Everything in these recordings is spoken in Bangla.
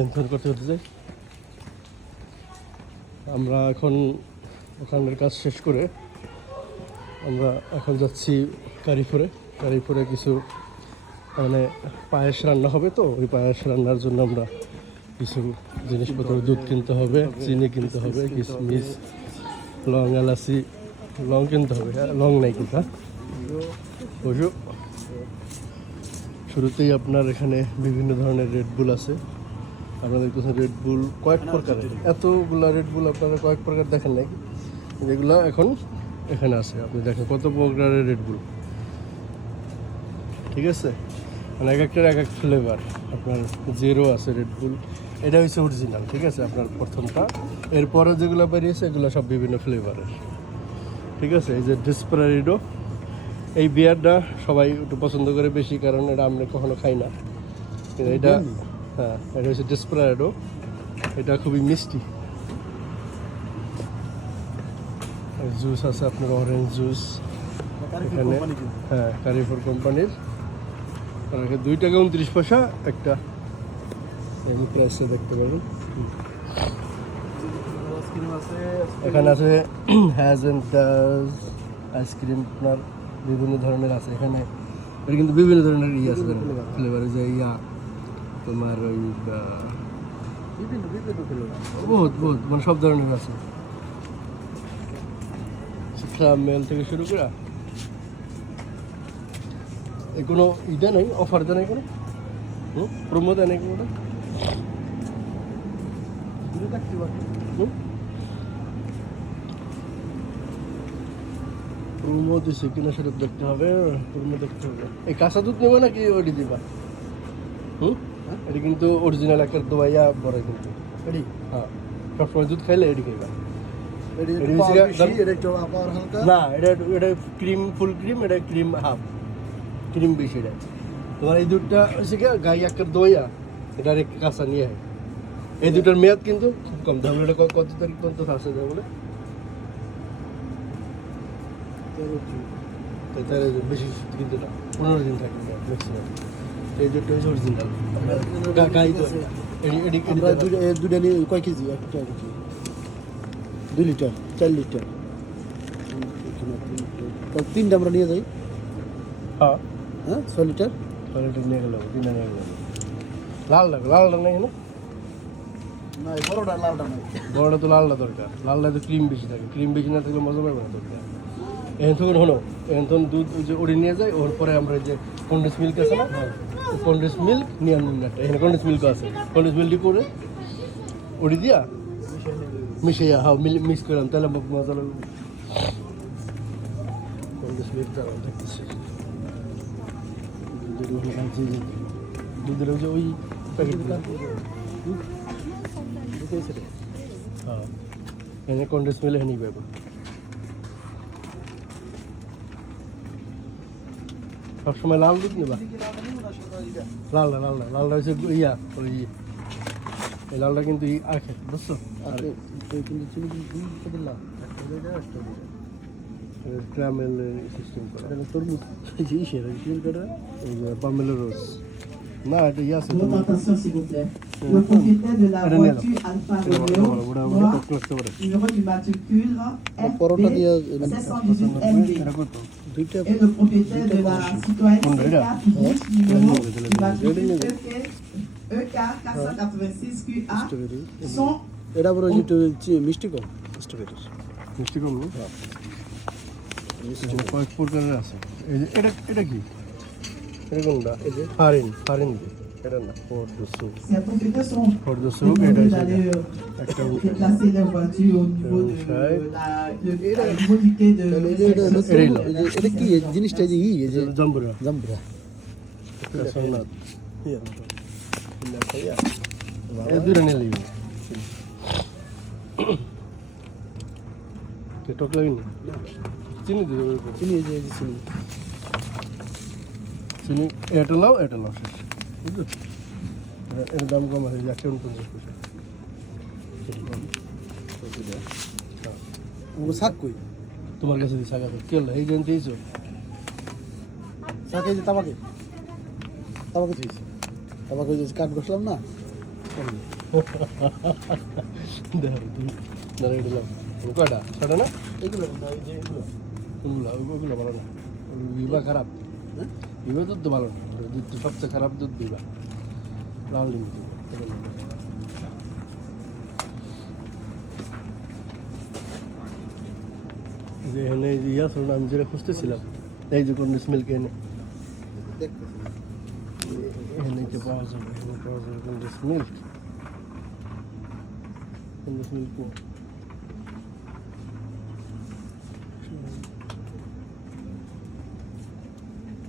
এনথন করতে করতে যাই আমরা এখন ওখানের কাজ শেষ করে আমরা এখন যাচ্ছি কারিপুরে কারিপুরে কিছু মানে পায়েস রান্না হবে তো, ওই পায়েস রান্নার জন্য আমরা কিছু জিনিসপত্র, দুধ কিনতে হবে, চিনি কিনতে হবে কিশমিশ লং এলাচি, লং কিনতে হবে হ্যাঁ লং নাই কিন্তু হ্যাঁ। শুরুতেই আপনার এখানে বিভিন্ন ধরনের রেড বুল আছে। আপনারা দেখতেছেন রেড বুল কয়েক প্রকারের এতগুলা রেড বুল আপনারা কয়েক প্রকার দেখেন নাই যেগুলো এখন এখানে আছে। আপনি দেখেন কত প্রকারের রেড বুল ঠিক আছে? মানে এক একটার এক এক ফ্লেভার আপনার জিরো আছে রেড বুল এটা হচ্ছে অরিজিনাল ঠিক আছে? আপনার প্রথমটা। এরপরে যেগুলো বেরিয়েছে এগুলো সব বিভিন্ন ফ্লেভারের ঠিক আছে? এই যে ডিসপ্রারিডো এই বিয়ারটা সবাই একটু পছন্দ করে বেশি কারণ এটা আমরা কখনো খাই না। এটা হ্যাঁ এটা হচ্ছে ডিসপ্রারিডো এটা খুবই মিষ্টি। জুস আছে আপনার অরেঞ্জ জুস এখানে হ্যাঁ কারিফোর কোম্পানির এখানে দুই টাকা উনত্রিশ পয়সা একটা এই প্রাইসটা দেখতে পাবেন এখানে আছে হ্যাজ এন্ড ডাজ আইসক্রিম আপনার বিভিন্ন ধরনের আছে। এখানে এটা কিন্তু বিভিন্ন ধরনের ইয়ে আছে। ফ্লেভার যে ইয়া তোমার ওই বহুত বহুত মানে সব ধরনের আছে। মেল থেকে শুরু করে এই কোনো ইটা নেই অফার দেয় নেই কোনো? হুম? প্রোমো দেয় নেই কোনোটা প্রোমো দিছে কিনা সেটা দেখতে হবে প্রোমো দেখতে হবে। এই কাঁচা দুধ নেবে নাকি ওইটি দিবা? এটা কিন্তু অরিজিনাল একটা দোয়াইয়া বড় কিন্তু। এডি হ্যাঁ। সবসময় দুধ খাইলে এডি খাইবা। না এটা এটা ক্রিম ফুল ক্রিম এটা ক্রিম হাফ ক্রিম বেশি এটা। তোমার এই দুধটা হচ্ছে কি গাই একটা দইয়া এটা আর একটু কাঁচা নিয়ে হয় এই দুটার মেয়াদ কিন্তু খুব কম। তাহলে এটা কত তারিখ পর্যন্ত থাকছে যায় বলে বেশি কিন্তু না। পনেরো দিন থাকে ম্যাক্সিমাম এই দুধটা হচ্ছে অরিজিনাল গাই তো এডি এডি আমরা দুটা এ নিয়ে কয় কেজি? একটা কেজি দুই লিটার চার লিটার। তো তিনটা আমরা নিয়ে যাই। হ্যাঁ। হ্যাঁ ছয় লিটার। তাহলে এটা নিয়ে গেল কিনে নিয়ে গেল লাল লাগবে লালটা নেই না? না এই বড়টা লালটা নাই। বড়টা তো লালটা দরকার। লালটা তো ক্রিম বেশি থাকে। ক্রিম বেশি না থাকলে মজা পাবে না দরকার এখন হলো। এখন দুধ যে ওড়ি নিয়ে যায়, ওর পরে আমরা যে কন্ডেন্স মিল্ক আছে না? কন্ডেন্স মিল্ক নিয়ে আনলাম একটা। এখানে কন্ডেন্স মিল্ক আছে। কন্ডেন্স মিল্ক করে ওড়ি দিয়া মিশাইয়া হ্যাঁ মিক্স করলাম তাহলে মজা লাগবে। কন্ডেন্স মিল্ক দাঁড়ান দেখতেছি। দুধের যে ওই যে ওই প্যাকেট হ্যাঁ। এনে কন্ডেন্স মিলে এনে পাবো সবসময় লাল দুধ নেবা লালটা লালটা লালটা হচ্ছে ইয়া ওই এই লালটা কিন্তু আখে বুঝছ? আর ক্রামেল সিস্টেম করা। তরমুজ। ইসের করে এই যে পামেলো রোজ না এটা ইয়ে আছে Votre attention, s'il vous plaît. Le propriétaire de la voiture Alfa Romeo, ওটা ওটা noir, টক লাগতে পারে numéro du matricule পরোটা 718MB. এটা কত দুইটা Et le propriétaire de la. C4 Plus, numéro du matricule EK 486QA sont এটা আবার ওই যে একটু চি- মিষ্টি কম মিষ্টি কম কয়েক প্রকারের আছে এটা এটা কি এটা কোনটা ফারিন ফারিন এটা না সুপ সুপ এটা euh, একটা এটা কি জিনিসটা যে ই যে জাম্বুরা জাম্বুরা সোনাত এই নিয়ে লিবি টক লাগেনি চিনি দিবে চিনি চিনি চিনি এটা লাও এটা লাও শেষ। বুঝলো এটার দাম কম আছে একটা উনপঞ্চাশ পয়সা। শাক কই? তোমার কাছে দিছে আগে কি হলো? এই জানতে এইছো শাক এই যে তামাকে। তামাকে থুইছে তামাকে ওই কাঠ বসলাম না? দেখো তুমি দাঁড়া এটা নাও। তুমি কয়টা? ছটা না? এগুলো ওগুলো ভালো না। বিবা খারাপ। হ্যাঁ? বিবা দুধ তো ভালো না দুধ তো সবচেয়ে খারাপ দুধ বিবা লাল ডিম দিবা। যে এখানে এই যে ইয়া ছিল না, আমি যেটা খুঁজতেছিলাম এই যে কন্ডিস মিল্ক এনে। এখানে যে পাওয়া যাবে এখানে পাওয়া যাবে কন্ডিস মিল্ক। কন্ডিস মিল্ক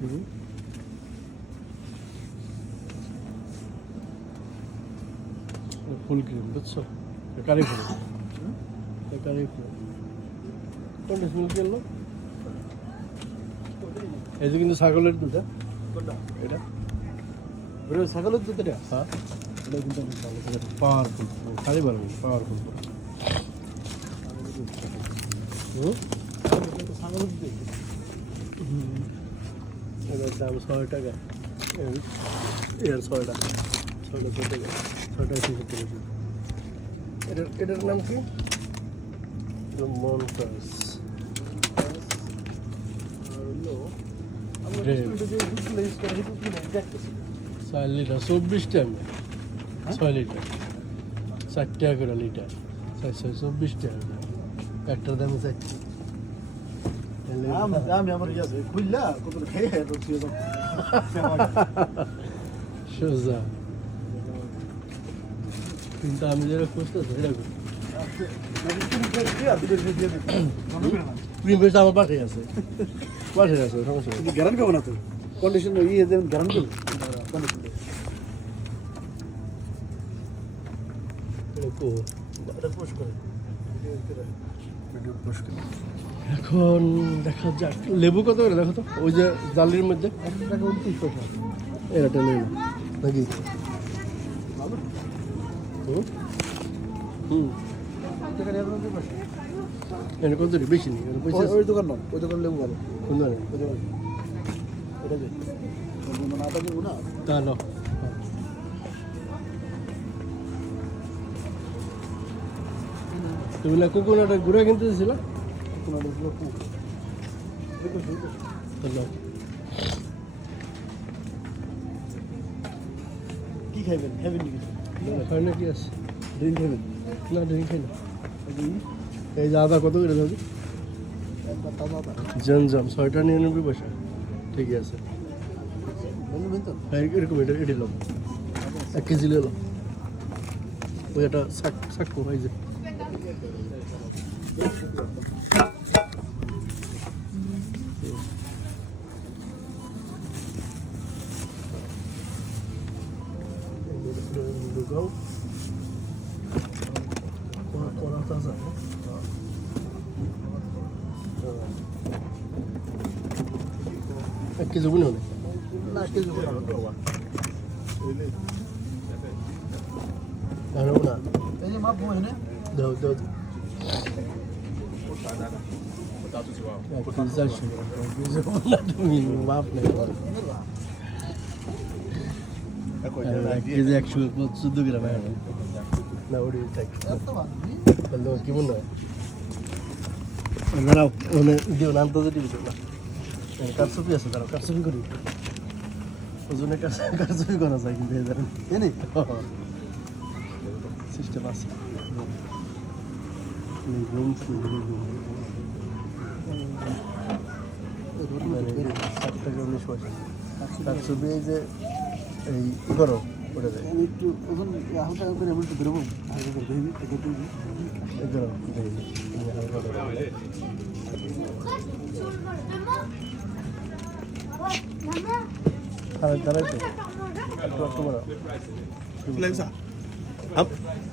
হুম। ফুল ক্রিম বুঝছ? কারি ফুল। কারি ফুল। কন্ডিস মিল্ক এলো এই যে কিন্তু ছাগলের দুধ হ্যাঁ? কোনটা? এটা। ওটা ছাগলের দুধ এটা? হ্যাঁ। এটা কিন্তু অনেক ভালো। পাওয়ারফুল খালি পারব পাওয়ারফুল ছাগলের দুধ এটার দাম ছয় টাকা। এর ছয়টা ছয়টা ছয় টাকা ছয়টা। এটার এটার নাম কি? মনটাস. চার লিটার চব্বিশটা আমি। ছয় লিটার। চার টাকা করে লিটার। চার ছয় চব্বিশ টাকা। একটার দামে চারটি আমি আমি আমার ইয়ে আছে খুললা কত খেয়ে খেয়ে তো তুই তো সোজা কিন্তু আমি যেটা খুঁজতেছি সেটা করি পেস্ট আমার পাশে আছে। পাশে আছে সমস্যা নেই। গ্যারান্টি পাবো না তো? কন্ডিশন ইয়ে দেন গ্যারান্টি কন্ডিশন এটা কো? এটা এখন দেখা যাক। লেবু কত করে দেখো তো? ওই যে জালির মধ্যে। একশো টাকা উনত্রিশ পয়সা। এটা নেই নাকি? হুম। কত বেশি নেই। ওই- দোকান নয়। ওই দোকান লেবু ভালো ওই দোকান। ওটা না তা নাও তুমি না কোকোনাটের গুঁড়া কিনতে দিয়েছিল কি খাইবেন? খাইবেন নাকি? হয় না কি আছে না ড্রিঙ্ক খাই না এই আদা কত করে দাবি জমজম ছয়টা নিরানব্বই পয়সা ঠিকই আছে হ্যাঁ এরকম এটা এটি লো এক কেজি লো ওই একটা শাক শাক এই যে ঢুকাও কড়া কড়া তাজা এক কেজি বুঝি হলে না কেজি করে জানো না এই যে মাপ বই না দাও দাও এক কেজি চারশো তুমি মাপ নেই বল এক কেজি কি মনে হয় দাঁড়াও ওনে দিও না আন্তর্জাতিক দিও না কারচুপি আছে দাঁড়াও কারচুপি করি ওজনে যায় কিন্তু এই ধরেন সিস্টেম আছে মানে পয়সা কারচুপি এই যে এই করো ওটা একটু ওজন করে আমি একটু বেরোবো তো একটু একটু বড়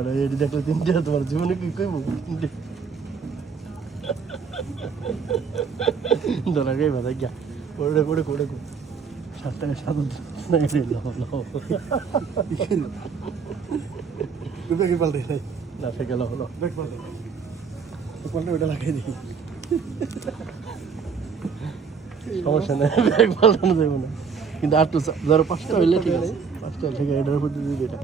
মানে এটি দেখলে তিনটে তোমার জীবনে কি কইব? তিনটে। ধরা গাই গিয়া। ওরে করে করে সাত টাকা সাত না এটি লাও লাও। ব্যাগ পাল্টে নাই না থেকে লাও লাও পাল্টে। পাল্টে ওটা লাগাই দিই সমস্যা নেই ব্যাগ পাল্টানো যাবে না। কিন্তু আর তো ধরো পাঁচটা হইলে ঠিক আছে। পাঁচটা থেকে এটার দিবি এটা।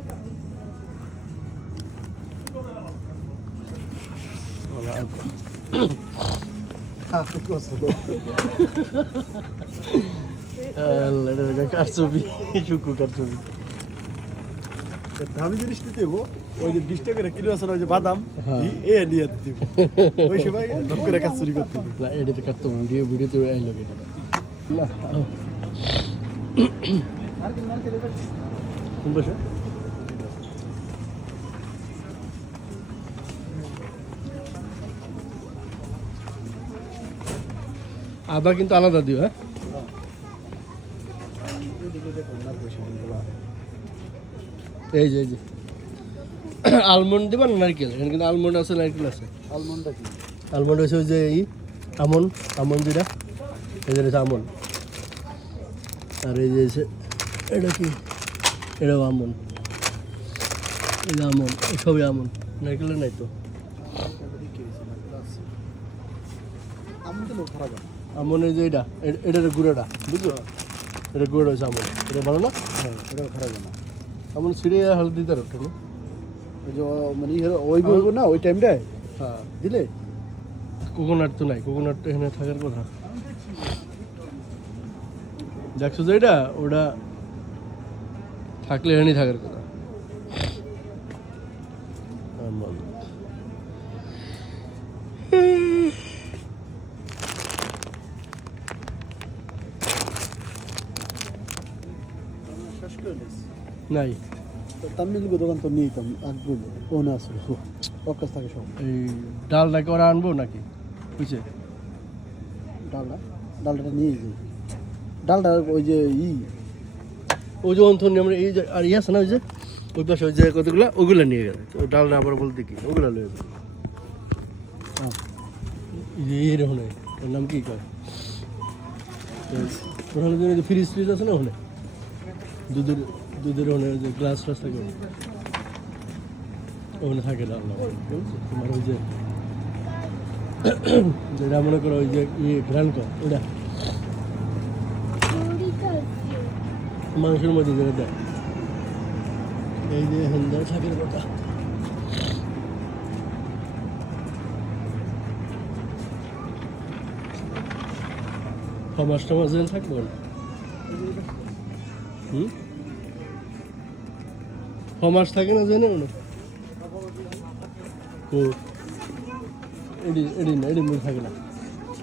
কার ছবি শুকু কার ছবি দামি ওই যে বিশ টাকা ওই যে বাদাম। এ নিয়ে করে কাজ চুরি করতে না এটাতে কাটতো ভিডিও ভিডিওতে আইলো এটা না আদা কিন্তু আলাদা দিও হ্যাঁ? এই যে এই যে। আলমন্ড দিবা না নারকেল? এখানে কিন্তু আলমন্ড আছে নারকেল আছে। আলমন্ডটা কি? আলমন্ড হচ্ছে যে এই আমন আমন যেটা? এই যে আমন। আর এই যে এটা কি? এটাও আমন। এটা আমন এই সবই আমন। নারকেলের নাই তো। আমন তো খারাপ না। আমন এই যে এটা এটার গুঁড়োটা বুঝছ? এটা গুঁড়ো হচ্ছে আমন। এটা ভালো না? হ্যাঁ এটাও খারাপ না। আমন ছিঁড়ে হলদি মানে ইয়ে ওই না ওই টাইমটায়? হ্যাঁ। দিলে? কোকোনাট তো নাই কোকোনাট তো এখানে থাকার কথা। দেখছ যে এটা? ওটা থাকলে এখানেই থাকার কথা। নাই তামিল দোকান তো নিয়ে যেতাম আগে ও না আসলে ওর কাছ থেকে সব এই ডালটাকে ওরা আনব নাকি বুঝছে ডালটা ডালটা নিয়ে যাই ডালটা ওই যে ই ওই যে অন্থনী আমরা এই যে আর ইয়ে আছে না ওই যে ওই পাশে ওই যে কতগুলো ওগুলো নিয়ে গেছে তো ডালটা আবার বলতে কি ওগুলো যাবে হ্যাঁ। এই এরকম ওর নাম কি কয় যে ফ্রিজ ফ্রিজ আছে না ওখানে দুধের দুধের ওখানে যে গ্লাস ফ্লাস থাকে। ওখানে থাকে না তোমার ওই যেটা মনে করো ওই যে ইয়ে গ্রান কর মাংসের মধ্যে যেটা দেয়। এই যে হেন্দা থাকের কথা ছমাস টমাস জেল থাকব হুম? ছমাস থাকে না জেনে না ও এডি এডি না, এডি মধ্যে থাকে না।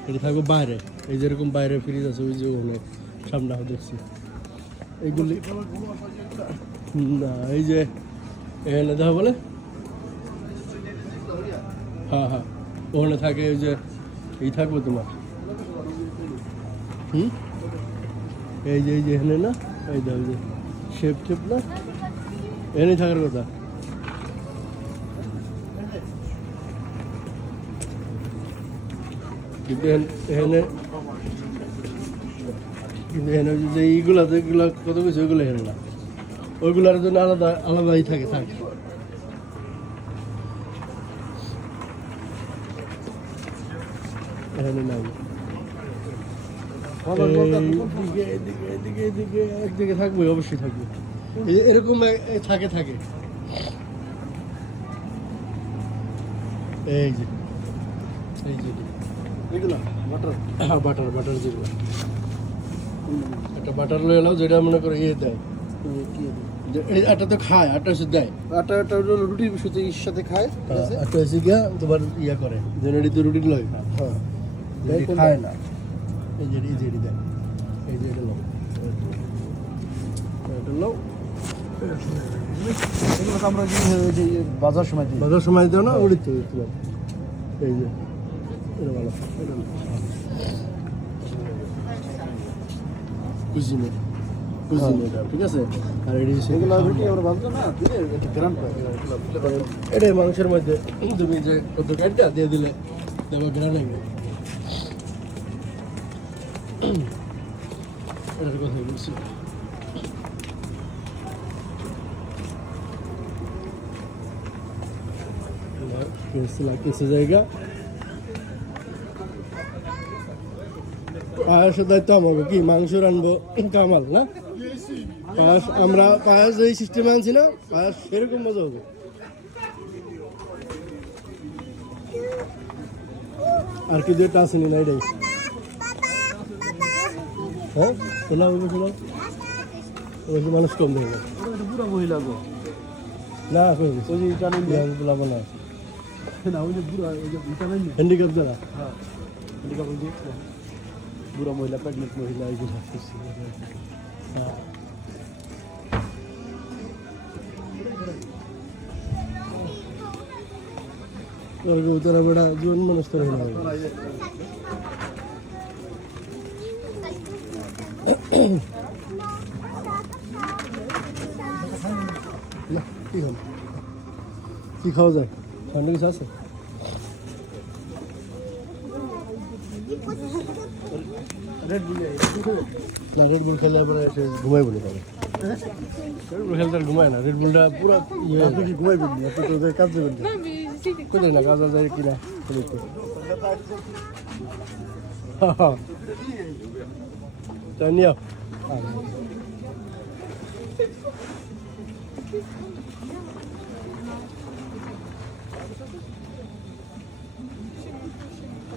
এটি থাকবে বাইরে। এই যেরকম বাইরে ফ্রিজ আছে, ওই যে ওখানে সামনে দেখছি। এইগুলি না, এই যে এখানে দেখা বলে। হ্যাঁ হ্যাঁ। ওখানে থাকে ওই যে, এই থাকবে তোমার। হুম? এই যে এই যে এখানে না, এই দেখো যে শেপ টেপ না? এখানেই থাকার কথা কিন্তু এখানে- এখানে কিন্তু এখানে যে এইগুলা যেগুলো কত কিছু ওইগুলো এখানে না ওইগুলোর জন্য আলাদা আলাদাই থাকে থাকে এখানে নাই এদিকে এদিকে এদিকে একদিকে থাকবে অবশ্যই থাকবে এরকম থাকে থাকে। এই যে এই যে। এগুলো বাটার হ্যাঁ বাটার বাটার যেগুলো। একটা বাটার লয়ে এলাও যেটা মনে করো ইয়ে দেয়। কি এই আটা তো খায় আটা হচ্ছে দেয়। আটা আটা রুটির সাথে ইর সাথে খায় আছে? আটা হচ্ছে গিয়া তোমার ইয়া করে এটি তো রুটি লয়। হ্যাঁ। খায় না। এই যে এই যে দেয়। এই যে এটা লো এটা লো এগুলো তো আমরা যে বাজার সময় দিই বাজার সময় দাও না ওটি তো এই যে এটা ভালো কুজিন ঠিক আছে? আর এটি রুটি আমরা ভাবছ না এটা মাংসের মধ্যে। তুমি যে কত দিয়ে দিলে দেবো গ্রাম লাগবে। এটার কথা বলছি। কিছু জায়গা পায়েসের দায়িত্ব আমাকে কি মাংস রানবো কামাল না? পায়েস আমরা পায়েস এই সিস্টেমে আনছি না পায়েস সেরকম মজা হবে। আর কি দুইটা আসেনি না এটাই হ্যাঁ? শোনা হবে শোনা। ওই মানুষ কম গো। না ওই যে নেই বলাবো হ্যান্ডিক্যাপ যারা হ্যাঁ এদিকে বলছি বুড়া মহিলা প্রেগনেন্ট মহিলা এগুলো করছি হ্যাঁ। তোর তোরা বেড়া জীবন মানুষ তোর হলো কি হল কি খাওয়া যায় ঠান্ডা কিছু আছে রেড বুলে না রেড বুল খেলে পরে সে ঘুমাই বলে তাহলে। রেড বুল খেলতে ঘুমায় না। রেড বুলটা পুরো ইয়ে। আপনি কি ঘুমাইবেন না? আপনি তো কাজ দেবেন কোথায় না কাজ যায়